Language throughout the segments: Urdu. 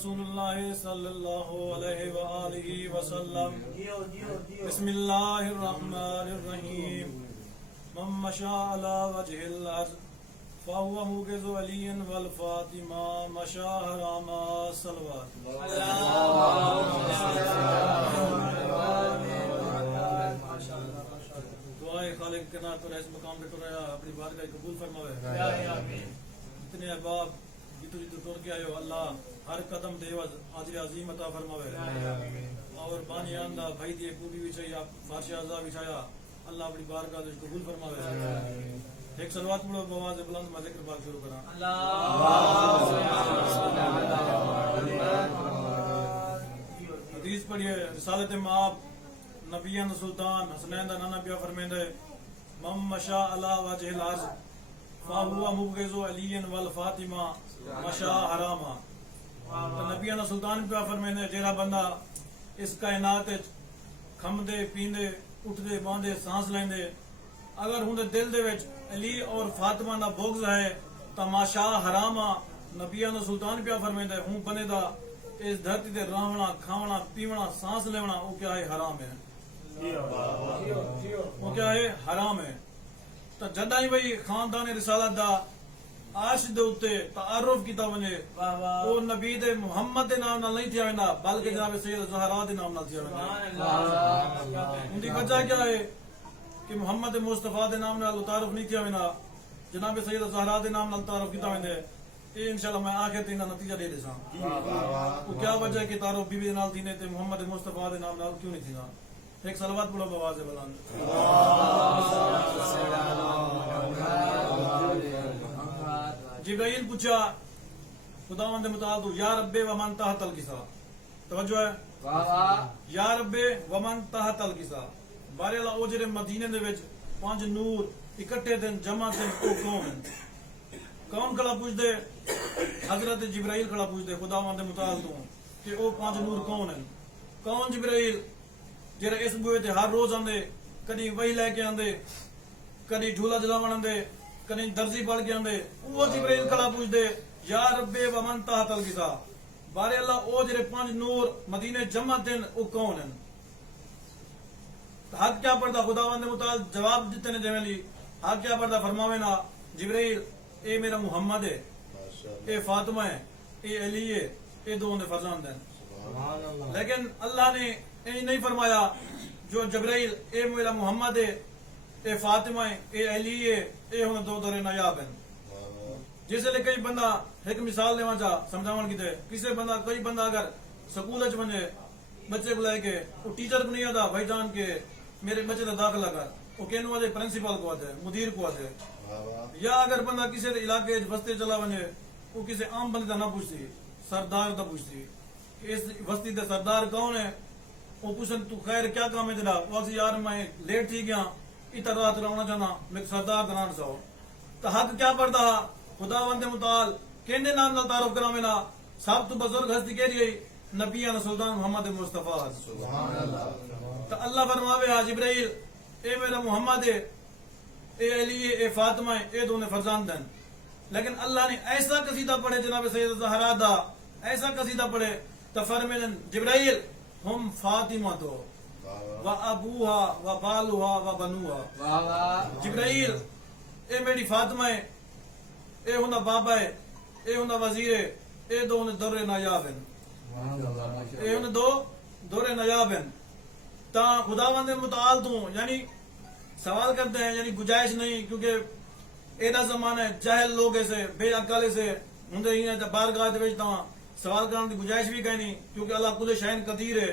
رسول اللہ صلی اللہ علیہ وآلہ وسلم بسم اللہ الرحمن الرحیم من مشى على وجه الارض فهو موجز علی والفاطمہ مشى حراما صلوات دعائے خالق کے نات اور اس مقام پہ ٹرایا اپنی بارگاہ قبول فرماوے. اتنے احباب جتو جتو ٹر کے آئے ہو اللہ ہر قدم دیوز عاجل عظیم عطا فرماوے. اور بانی آندہ بھائی دیے کوبی بھی چاہیے فارش اعضاء بھی چاہیا اللہ اپنی بارگاہ سے قبول فرماوے. ایک صلوات پڑھو بآواز بلند میں ذکر پاک شروع کرا. حدیث پڑھیے رسالت مآب نبیان سلطان حسنین دا نانا بیا فرمیندے من مشى على وجه الارض فهو مبغض علی والفاطمہ مشى حراما. نبیان سلطان بیا فرمیندے جیڑا بندہ اس کائنات کھمدے پیندے اٹھدے باندے سانس لیندے اگر ہوں دل دے وچ علی اور فاطمہ دا بغض ہے تا ماشا حراما. نبیان سلطان پیا فرمیندے ہوں بنے دا اس دھرتی تے رہنا کھاونا پیونا سانس لیونا وہ کیا ہے حرام ہے. وہ کیا ہے حرام ہے. تو جدائی بھئی خاندان رسالت دا عرش دے اوتے تعارف کیتا ونے وہ نبی دے محمد دے نام نال نہیں تھیا ویندا بلکہ جناب سید زہرا دے نام نال تھیا ویندا. ان دی وجہ کیا ہے کہ محمد مصطفیٰ دے نام نال تعارف نہیں تھیا ویندا جناب سید زہرا دے نام نال تعارف کیتا ویندے. یہ انشاءاللہ میں آخر تین نتیجہ دے دیساں وہ کیا وجہ ہے کہ تعارف بی بی دے نال تھینے تے محمد مصطفیٰ دے نام نال کیوں نہیں تھینا. ایک صلوات پڑھو بآواز بلند. جبرائیل پوچھا خداوند متعال تو یا رب ومن تحت الکسا. توجہ ہے یا رب ومن تحت الکسا. بارے اللہ او جڑے مدینے دے وچ پانچ نور اکٹھے دن جمع دن او کون ہیں. کون کھڑا پوچھ دے حضرت جبرائیل کھڑا پوچھ دے خداوند متعال تو کہ او پانچ نور کون ہیں. کون جبرائیل جڑے اس بوئے تے ہر روز آندے کدی وہی لے کے آندے کدی جھولا جلاون آندے کدی درزی پڑھ کے آندے وہ جبرائیل کھڑا پوچھ دے یا رب ومن تحت الکسا. بارے اللہ او جڑے پانچ نور مدینے جمع دن او کون ہیں. حق کیا پڑھتا خداوند متعال جواب دیتے نے جمیلی حق کیا پڑھتا فرماوے نا جبرائیل اے میرا محمد ہے اے فاطمہ ہے اے علی ہے اے دو نے فرزند ہیں. لیکن اللہ نے اے نہیں فرمایا جو جبرائیل اے میرا محمد ہے اے فاطمہ ہے اے علی ہے اے ہوں دو در نایاب ہیں. جس لئے کئی بندہ ایک مثال دیواں چاہ سمجھاون کی تے کسی بندہ کئی بندہ اگر سکول اچ بنے بچے کو لے کے وہ ٹیچر کو نہیں آتا بھائی جان کے میرے بچے کا داخلہ کر وہ کہنو آدھے پرنسپل کو آدھے مدیر کو آدھے. یا اگر بندہ کسی علاقے بستے چلا بنے وہ کسی عام بندے نہ پوچھتی سردار دا پوچھتی کہ اس بستی دے سردار کون ہے. وہ پوچھن تو خیر کیا کام ہے تیرا وہ آسی یار میں لیٹ تھی گیا اتنا رات رونا چاہنا میں سردار دنان ساؤ. تو حق کیا پڑھتا خداوند متعال کہنے نام نال تعارف کراوینا سب تو بزرگ ہستی کہہ رہی نبیان سلطان محمد مصطفیٰ. تو اللہ فرماوے ہا جبرائیل اے میرا محمد ہے اے علی ہے اے فاطمہ ہے اے دونوں فرزند ہیں. لیکن اللہ نے ایسا قصیدہ پڑھے جناب سید زہرا دا ایسا قصیدہ پڑھے تو فرمائیں جبرائیل ہم فاطمہ تو و ابوہا و بالوہا و بنوہا. جبرائیل اے میری فاطمہ ہے اے ہونا بابا ہے اے ہونا وزیر ہے اے دو نے در نایاب ہیں اے ہونا دو در نایاب ہیں. تا خداوند متعال تو یعنی سوال کرتے ہیں یعنی گنجائش نہیں کیونکہ ایڈا زمانہ ہے جاہل لوگ ایسے بے عقل سے ہوں ہی ہیں بارگاہ دے وچ تاں سوال کرنے کی گنجائش بھی کہیں نہیں کیونکہ اللہ کل شین قدیر ہے.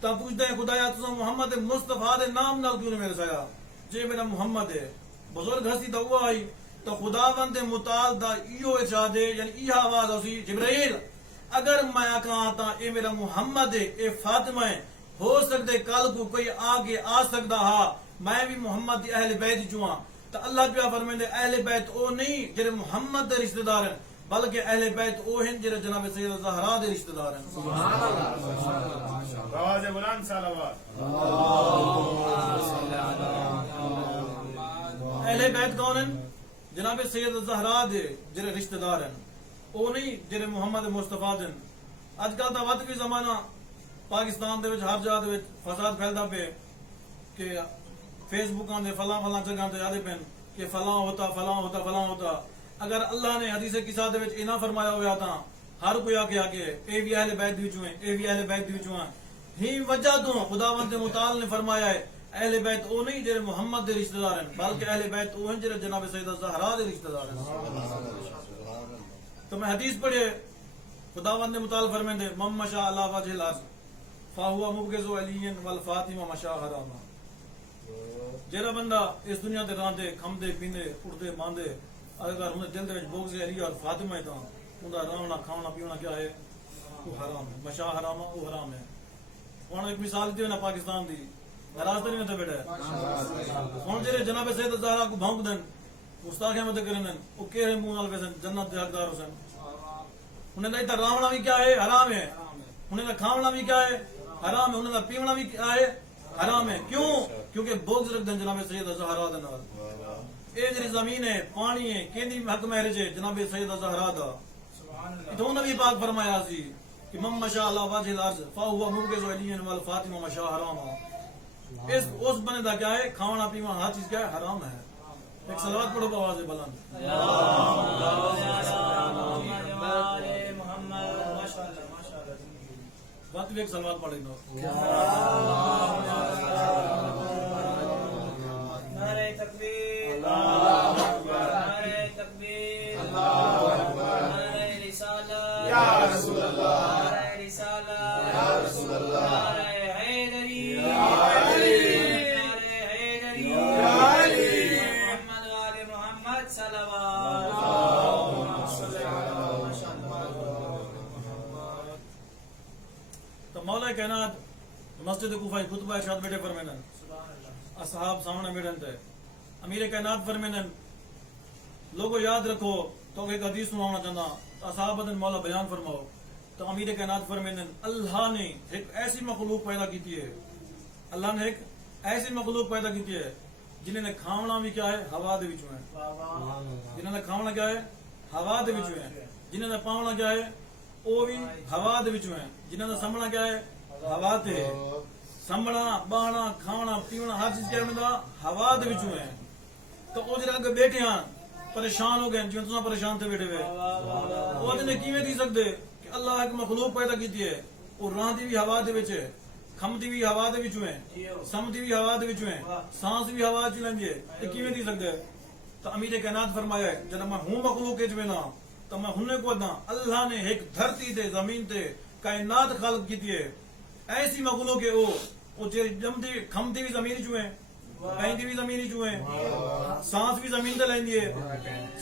تا پوچھتے ہیں خدایا تساں محمد مصطفیٰ دے نام نال کیوں نہیں میرے سایا جے میرا محمد ہے بزرگ ہستی تو وہ آئی تو خداوند متعال دا ایو ارشاد ہے یعنی یہ آواز اسی جبرائیل اگر میں کہاں تا اے میرا محمد ہے اے فاطمہ ہے ہو سکتے کل کو کوئی آگے آ سکتا ہا میں بھی محمد دی اہل بیت چواں. تو اللہ پیا فرمیندے اہل بیت او نہیں جڑے محمد دے رشتہ دار ہیں بلکہ اہل بیت او ہیں جڑے جناب سید زہرا دے رشتہ دار ہیں. سبحان اللہ. آواز بلند صلوات. اہل بیت کون ہیں جناب سید زہرا دے جڑے رشتہ دار ہیں او نہیں جڑے محمد مصطفیٰ دے اج کل دا وقت بھی زمانہ پاکستان دے وچ ہر جگہ دے وچ فساد پھیلدا پے کہ فیس بکاں دے فلاں فلاں جگہاں تے آدے پین کہ فلاں ہوتا فلاں ہوتا فلاں ہوتا. اگر اللہ نے حدیث قصہ دے وچ اینا فرمایا ہوا تھا ہر کوئی آ کے اے بھی اہل بیت وچوں ہیں اے بھی اہل بیت وچوں ہیں. ہی وجہ تو خداوند متعال نے فرمایا ہے اہل بیت او نہیں جڑے محمد دے رشتہ دار ہیں بلکہ اہل بیت او ہیں جڑے جناب سیدہ زہرا دے رشتہ دار ہیں. تو میں حدیث پڑھے خداوند متعال فرمائندے من مشى على وجه الارض فهو مبغض علی والفاطمہ مشى حراما. جڑا بندہ اس دنیا تے راندے کھمدے پیندے اڑدے ماندے اگر انہیں دل دے وچ بغض علی اور فاطمہ ہے تاں اندا رہنا کھانا پینا کیا ہے وہ حرام ہے. مشى حراما وہ حرام ہے. ہن ایک مثال دی نا پاکستان دی راستہ نہیں تے بیٹھا ہن جڑے جناب سید زہرا کو بھونک دین گستاخیاں مت کرن دین او کہے منہ نال ویسن جنت دے حقدار حسین. انہیں دا ادھر راونا بھی کیا ہے حرام ہے. انہیں دا کھاونا بھی کیا ہے حرام ہے. انہیں دا پیونا بھی کیا ہے حرام ہے. کیوں؟ کیونکہ بغض رکھ دین جناب سید زہرا دے نال. اے جڑی زمین ہے پانی ہے کیندی حق مہرج ہے جناب سید زہرا دا. تو نبی پاک فرمایا سی کہ من مشى على وجه الارض فهو مبغض علی والفاطمہ مشى حراما. اس بندے دا کیا ہے کھانا پینا ہر چیز کیا ہے حرام ہے. ایک صلوات پڑھو بآواز بلند. بات بھی ایک صلوات پڑھیں گے. نعرہ تکبیر نعرہ تکبیر نعرہ رسالت یا رسول اللہ نعرہ رسالت یا رسول اللہ نعرہ حیدری یا علی نعرہ حیدری یا علی محمد وآل محمد صلوات. تو مولا کائنات مسجد کوفہ خطبہ ارشاد بیٹھے فرمائیں اصحاب سامنے بیٹھے تھے. امیر کائنات فرمائیں لوگوں یاد رکھو تو ایک حدیث سنانا چاہتا اصحاب دن مولا بیان فرماؤ. تو امیر کائنات فرمائیں اللہ نے ایک ایسی مخلوق پیدا کی ہے اللہ نے ایک ایسی مخلوق پیدا کی ہے جنہیں نے کھاونا بھی کیا ہے ہوا دے وچوں ہے. جنہیں نے کھاونا کیا ہے ہوا دے وچوں ہے. جنہیں نے پاونا کیا ہے وہ بھی ہوا دے وچوں ہے. جنہیں نے سمنا کیا ہے ہوا تے سمنا بانا کھانا پینا ہر چیز کیا ہے ہوا دے وچوں ہے. تو وہ جڑے اگے بیٹھے ہیں پریشان ہو گئے جویں تساں پریشان تے بیٹھے ہوئے وہ نے کیویں دی سکدے کہ اللہ ایک مخلوق پیدا کیتی ہے اور راندی بھی ہوا دے وچ ہے کھمدی بھی ہوا دے وچوں ہے سمدی بھی ہوا دے وچوں ہے سانس بھی ہوا چ لیندی ہے تے کیویں دی سکدے. تو امیر کائنات فرمایا ہے جب میں ہوں مخلوق وچ نا تو میں ہن کو دا اللہ نے ایک دھرتی تے زمین تے کائنات خلق کیتی ہے ایسی مخلوق ہے او جے جمدی کھمدی بھی زمین چوں ہے پیندی بھی زمین چوں ہے سانس بھی زمین تے لیندی ہے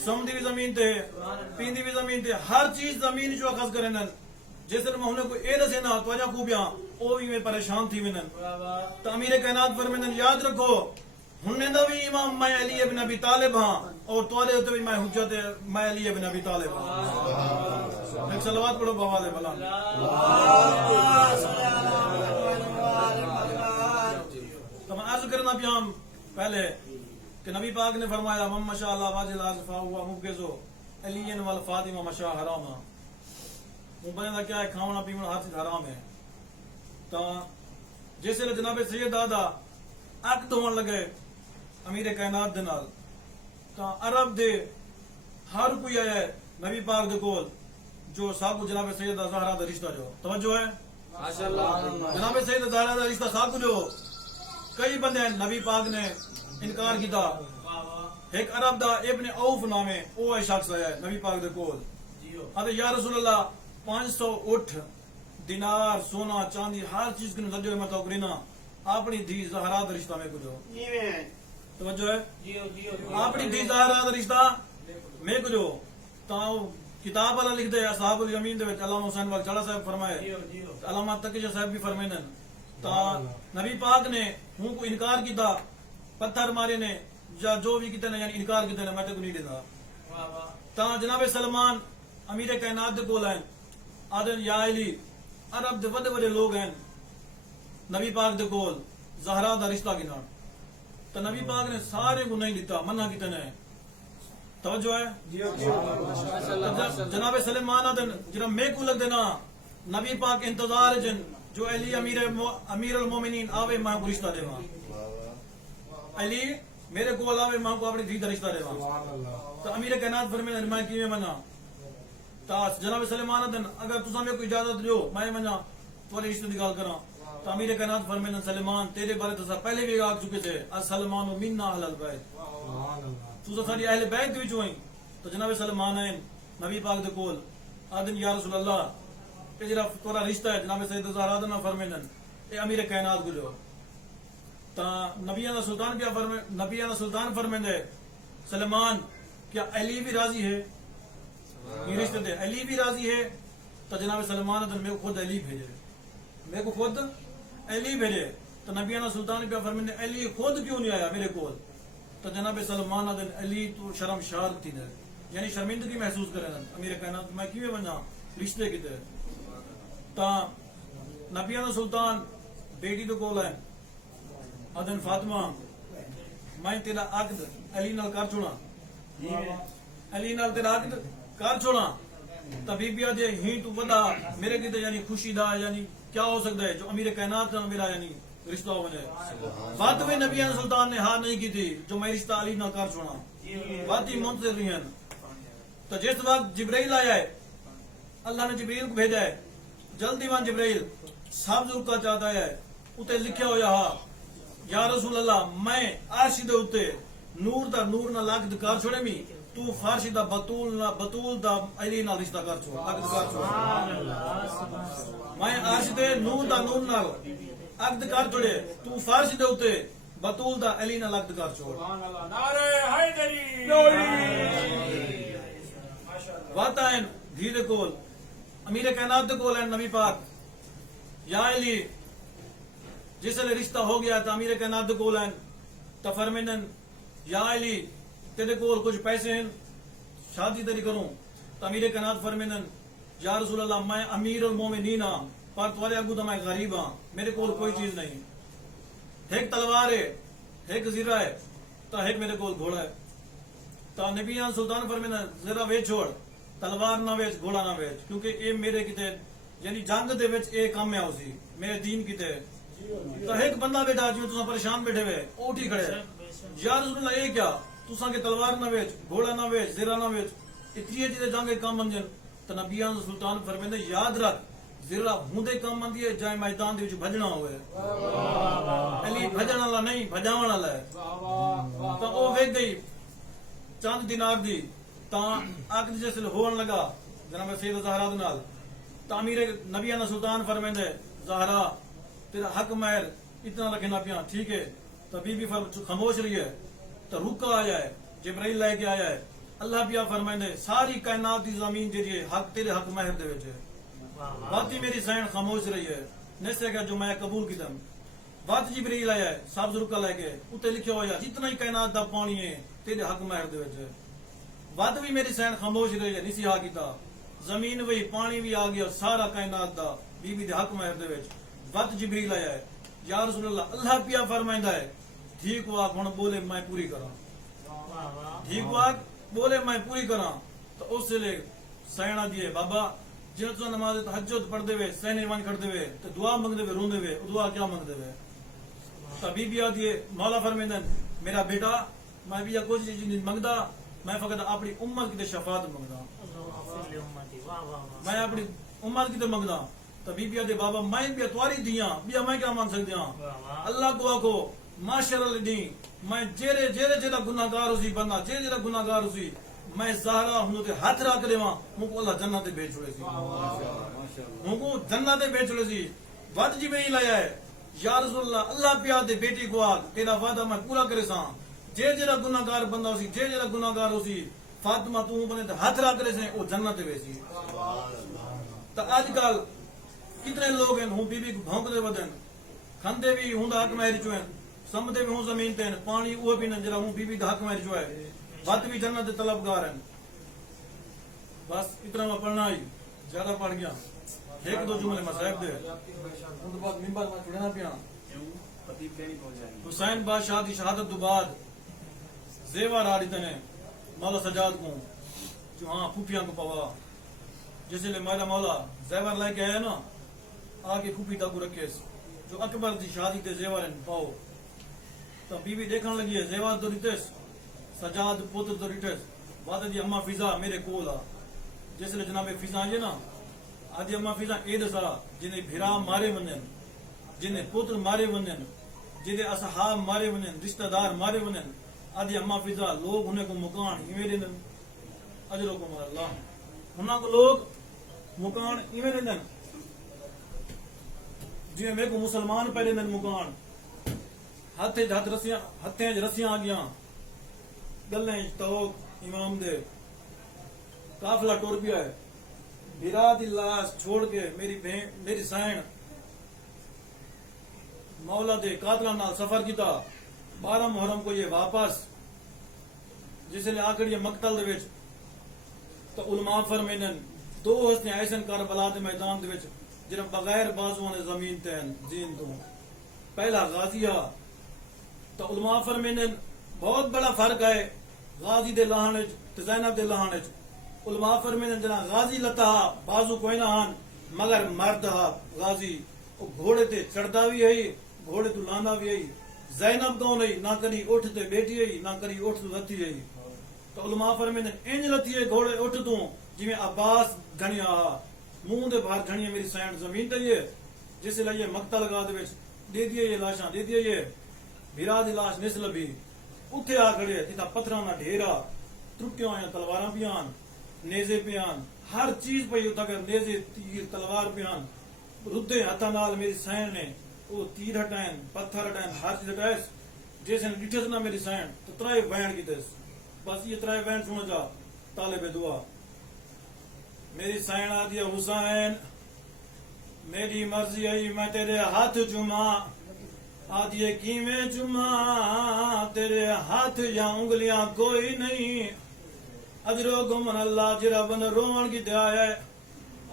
سمدی بھی زمین تے پیندی بھی زمین تے ہر چیز زمین چوں اخذ کرن. جس نے میں کو اے دسے نا تو اجا خوبیاں او بھی میں پریشان تھی ونن. تو امیر کائنات فرمائیں یاد رکھو ہن دا بھی امام میں علی ابن ابی طالب ہاں اور تواڈے تے بھی میں حجت میں علی ابن ابی طالب ہاں. ایک صلوات پڑھو بآواز بلند. تو میں عرض کرنا پیام پہلے کہ نبی پاک نے فرمایا من مشى على وجه الارض فهو مبغض علی والفاطمہ مشى حراما. وہ بندے دا کیا ہے کھانا پینا ہر چیز حرام ہے. تو جس ویلے جناب سید دادا اک دھون لگے امیر کائنات دے نال تو عرب دے ہر کوئی آیا ہے نبی پاک دے کول جو سب کو جناب سید زہرا دا رشتہ جو توجہ ہے ماشاءاللہ جناب سید زہرا دا رشتہ سب کو جو کئی بندے ہیں نبی پاک نے انکار کیتا. ایک عرب دا ابن عوف نام ہے وہ شخص آیا ہے نبی پاک دے کول ادے یا رسول اللہ 500 اٹھ دینار سونا چاندی ہر چیز کو نظر میں تو کرینا اپنی دھی زہرا دا رشتہ میں کو جو توجہ ہے اپنی دھی زہرا دا رشتہ میں کو جو تو کتاب والا لکھ دے اصحاب الیمین دے وچ علامہ حسین والا چڑا صاحب فرمائے علامہ تقی صاحب بھی فرمائیں تو نبی پاک نے ہوں کو انکار کیتا پتھر مارے نے یا جو بھی کیتے نے یعنی انکار کیتے نے میں تے کو نہیں دیندا. تا جناب سلمان امیر کائنات دے کول ہیں آدن یا علی عرب دے بڑے بڑے لوگ ہیں نبی پاک دے کول زہرا دا رشتہ گنا تو نبی پاک نے سارے کو نہیں دیتا منع کیتے نے. توجہ ہے جناب سلمان آدن جناب میں کو لگ دینا نبی پاک انتظار جن جو علی امیر المومنین آوے ماں کو رشتہ دے علی میرے کو آوے ماں کو اپنی دھی دا رشتہ دے تو امیر کائنات فرمائے میں کیویں منا تا جناب سلیمان دن اگر تساں میں کوئی اجازت دیو میں منا تھوڑی رشتے دی گل کراں تو امیر کائنات فرمائے سلیمان تیرے بارے تو پہلے بھی آگ چکے تھے السلمان منا اہل البیت تو ساری اہل بیت دی وچ ہوئی تو جناب سلیمان ہیں نبی پاک دے کول آدن یا رسول اللہ کہ جڑا تھوڑا رشتہ ہے جناب سید زہرا دا فرمائے اے امیر کائنات گلو تا نبیاں دا سلطان کیا فرمائے نبیاں دا سلطان فرمائے سلیمان کیا علی بھی راضی ہے یہ رشتے دے علی بھی راضی ہے تو جناب سلمان نے میرے کو خود علی بھیجے میرے کو خود علی بھیجے تو نبیانہ سلطان پہ فرمائے علی خود کیوں نہیں آیا میرے کو تو جناب سلمان نے علی تو شرم شار تھی دے یعنی شرمندگی محسوس کرے امیر کائنات میں کیوں بنا رشتے کی تے تا نبیانہ سلطان بیٹی تو کول ہے ادن فاطمہ میں تیرا عقد علی نال کر چھوڑا علی نال تیرا عقد کر چھوڑا تبھی بھی آدھے ہی تو بدا میرے کی یعنی خوشی دا یعنی کیا ہو سکتا ہے جو امیر کائنات کا میرا یعنی رشتہ ہو جائے بات میں نبی سلطان نے ہاں نہیں کی تھی جو میں رشتہ علی نہ کر چھوڑا بات ہی منتظر رہی ہیں تو جس وقت جبرائیل آیا ہے اللہ نے جبرائیل کو بھیجا ہے جلدی وان جبرائیل سب ضرور کا چاہتا ہے اتنے لکھیا ہو یا رسول اللہ میں عرش دے اتے نور نہ لاکھ کر چھوڑے می تو فارسی دا بطول دا علی نال رشتہ کر چھوڑ عقد کر چھوڑ میں عرش دے نور نال عقد کر چھوڑے تو فارسی دے اتے بطول دا علی نال عقد کر چھوڑ نعرہ حیدری بات آئین دھی دے کول امیر کائنات دے کول ہے نبی پاک یا علی جس لئے رشتہ ہو گیا تو امیر کائنات دے کول ہے تو فرمینن یا علی تیرے کول کچھ پیسے ہیں شادی تیری کروں تو امیر کائنات فرمینن یا رسول اللہ میں امیر المومنین ہاں پر تمہارے اگو تو میں غریب ہاں میرے کول کوئی چیز نہیں ایک تلوار ہے ایک زیرہ ہے تو ایک میرے کول گھوڑا ہے تو نبی سلطان فرمینن ذرا ویچ چھوڑ تلوار نہ ویچ گھوڑا نہ ویچ کیونکہ اے میرے کتے یعنی جنگ دے وچ اے کام ہے اسی میرے دین کتے تو ایک بندہ بیٹھا جو تساں پریشان بیٹھے ہوئے اٹھی کھڑے یا رسول اللہ اے کیا تساں کے تلوار نہ ویچ گھوڑا نہ ویچ زیرہ نہ ویچ اتنی چیزیں جنگ کام بن جن تو نبیان سلطان فرمیندے یاد رکھ زیرہ ہوندے کام بندی ہے جائے میدان دے وچ بھجنا ہوئے علی بھجن والا نہیں بھجاون والا ہے تو او ویکھ گئی چند دینار دی تا عقد جس ہون لگا جناب سید زہرا دے نال تعمیر نبیانہ سلطان فرمیندے زہرا تیرا حق مہر اتنا رکھنا پیا ٹھیک ہے تو بی بی خاموش رہی ہے تو رکا آیا ہے جبرائیل لے کے آیا ہے اللہ پیا فرمائندے ساری کائنات دی زمین جی حق تیرے حق مہر دے وچ ہے باتی میری سین خاموش رہی ہے نیسے کہ جو میں قبول کیتم بات جبرائیل آیا ہے سب رکا لے کے اوتے لکھیا ہویا جتنا ہی کائنات دا پانی ہے تیرے حق مہر دے وچ ہے بات بھی میری سین خاموش رہی ہے نسی ہا کیتا زمین وی پانی بھی آ گیا سارا کائنات دا بی بی دے حق مہر دے وچ وقت جبریل آیا ہے یا رسول اللہ اللہ پیا فرمائندہ ہے ٹھیک واق ہن بولے میں پوری کراں ٹھیک واق بولے میں پوری کراں تو اس لے سینا دیے بابا جن تو نماز تہجد پڑھ دے وے سینے ون کر دے وے تو دعا منگ دے وے روندے وے دعا کیا منگ دے وے تو بی بی آدھی مولا فرمائندن میرا بیٹا میں بھی کوئی چیز نہیں منگدا میں فقط اپنی امت کی شفاعت منگدا میں اپنی امت کی منگدا تو بی بی آدھے بابا میں بھی اتواری دیاں بیا میں کیا مان سکتے ہیں اللہ کو آکو ماشاءاللہ دی میں جیرے گناہگار ہوسی بندہ جیرے گناہگار ہوسی میں زہرا ہوں تے ہاتھ رکھ دیواں موں کو اللہ جنت بھیج چھوڑے سی موں کو جنت بھیج چھوڑے سی وعد جبرائیل آیا ہے یا رسول اللہ اللہ پیا دے بیٹی کو آگ تیرا وعدہ میں پورا کرے ساں جیرا گناہگار بندہ ہوسی جیرا گناہگار ہوسی فاطمہ تو بنے تے ہاتھ رکھ کرے سے او جنت ویسی تو آج کل کتنے لوگ ہیں ہوں بی بی کو بھونک دے ودن کھندے بھی ہوں دا حق مہر چوئے سمدے بھی ہوں زمین تے پانی وہ بھی نجرا ہوں بی بی دا حق مہر چوئے بات بھی جنت طلبگار ہیں بس اتنا میں پڑھنا ہی زیادہ پڑھ گیا ایک دو جملے مصائب دے ان تو بعد منبر میں چھوڑنا پیا حسین بادشاہ دی شہادت دو بعد زیور آ رہی تنے مولا سجاد کو جو ہاں پھوپیاں کو پوا جس لیے میرا مولا زیور لے کے آیا نا آگے پھوپھی تک رکھے جو اکبر دی شادی تے زیور پاؤ تو بی بی دیکھنے لگی ہے زیور تو ریتس سجاد پوتر تو ریتس بات دی اما فضا میرے کول آ جس لیے جناب فضا آئیے نا آدھی اما فضا اے دسا جنہیں بھرا مارے ونن جنہیں پتر مارے ونن جنہیں اصحاب مارے ونن رشتہ دار مارے ونن آدھی اما فضا لوگ انہیں کو مکان ایویں دین اجرکم اللہ انہاں کو لوگ مکان ایویں دین جی میں کو مسلمان پہلے دن مکان ہتھیں رسیاں آ گیا گلیں توق امام دے قافلہ ٹور پیا ہے بھرا دی لاش چھوڑ کے میری سائن مولا دے قاتلہ نال سفر کیتا 12 محرم کو یہ واپس جس لئے آکڑ یہ مقتل دے وچ تو علماء فرمینن دو حسن ایسن کربلا دے میدان دے وچ جنہاں بغیر بازوان زمین تین زین تو پہلا غازیہ تو علماء فرمینن بہت بڑا فرق ہے غازی دے لہانج تے زینب دے لہانج علماء فرمینن جنا غازی لتا بازو کوئی نہ ہن مگر مرد ہا غازی او گھوڑے تے چڑھدا بھی ہے گھوڑے تو لاندا بھی ہے زینب تو نہیں نہ کری اٹھ تے بیٹھی ہے نہ کری اٹھ تو لتی ہے تو علماء فرمینن انج لتی ہے گھوڑے اٹھ تو جویں عباس گھنیا منہ دے باہر گھنی میری سائن زمین تے یہ جس لئے مقتل گاہ دے وچ دے دیے یہ لاشاں دے دیے یہ بھرا دی لاش نسل بھی اتھے آ کھڑے جتا پتھراں دا ڈھیرا ترکیاں آیا تلواراں پیان نیزے پیان ہر چیز پہ اتھا نیزے تیر تلوار پیان ردے ہتھاں نال میری سائن نے وہ تیر ہٹائیں پتھر ہٹائیں ہر چیز ہٹائیں جیسے ڈٹھس نہ میری سائن تو ترائے بینڈ کی دس بس یہ ترائے بینڈ سنو جا طالب دعا میری سائن آ دیا حسین میری مرضی آئی میں تیرے ہاتھ چما آدھیے کیویں چما تیرے ہاتھ یا انگلیاں کوئی نہیں اجرو گمن اللہ جرا بن رون کی دیا ہے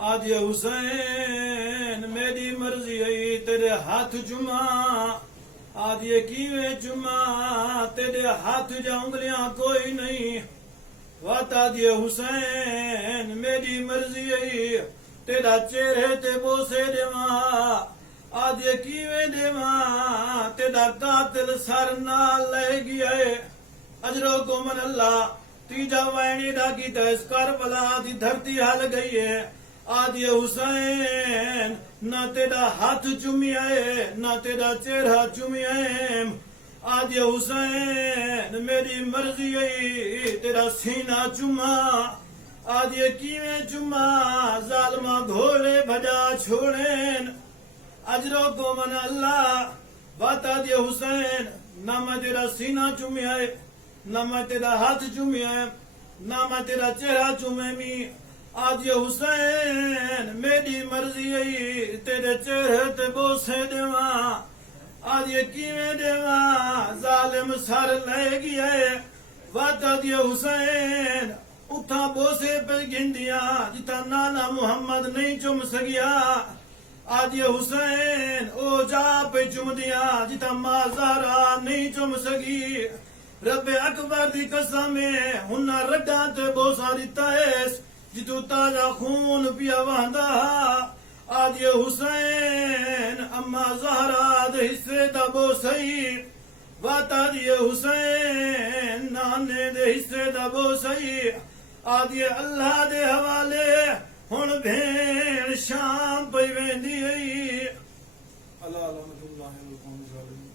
آدھیے حسین میری مرضی آئی تیرے ہاتھ چما آدھیے کیویں چما تیرے ہاتھ یا انگلیاں کوئی نہیں واتا دیے حسین میری مرضی آئی تیرا چہرے تے بوسے دیواں آدھے کیویں دیواں تیرا قاتل سر نال لے گیا ہے اجرو کو من اللہ تیجا وینی دا کی تیس کربلا دی دھرتی ہل گئی ہے آدھے حسین نہ تیرا ہاتھ چمی آئے نہ تیرا چہرہ چمی آئے آدھے حسین میری مرضی آئی تیرا سینہ چما آدھے کیویں چما ظالمہ گھوڑے بھجا چھوڑین اجرو کو من اللہ بات آدھے حسین نہ میں تیرا سینہ چمی آئے نہ میں تیرا ہاتھ چمی آئے نہ میں تیرا چہرہ چمے می آدھے حسین میری مرضی آئی تیرے چہرے تے بوسے دیواں آدھے کیویں دیواں ظالم سر لے گیا ہے وعدہ دیا حسین اتھا بوسے پہ گھندیا جتا نانا محمد نہیں چم سگیا آدھے حسین او جا پہ چم دیا جتا ماں زہرا نہیں چم سگی رب اکبر دی قسم ہنہ رڈاں تے بوسا دیتا ہے جتو تازہ خون پیا وہندا آدھے حسین اما زہرا دے حصے دا بوسائی واتا دیے حسین نانے دے حصے دا بوسائی آدھے اللہ دے حوالے ہن بھین شام پہ ویندی اللہ علامت اللہ القوم ظالمین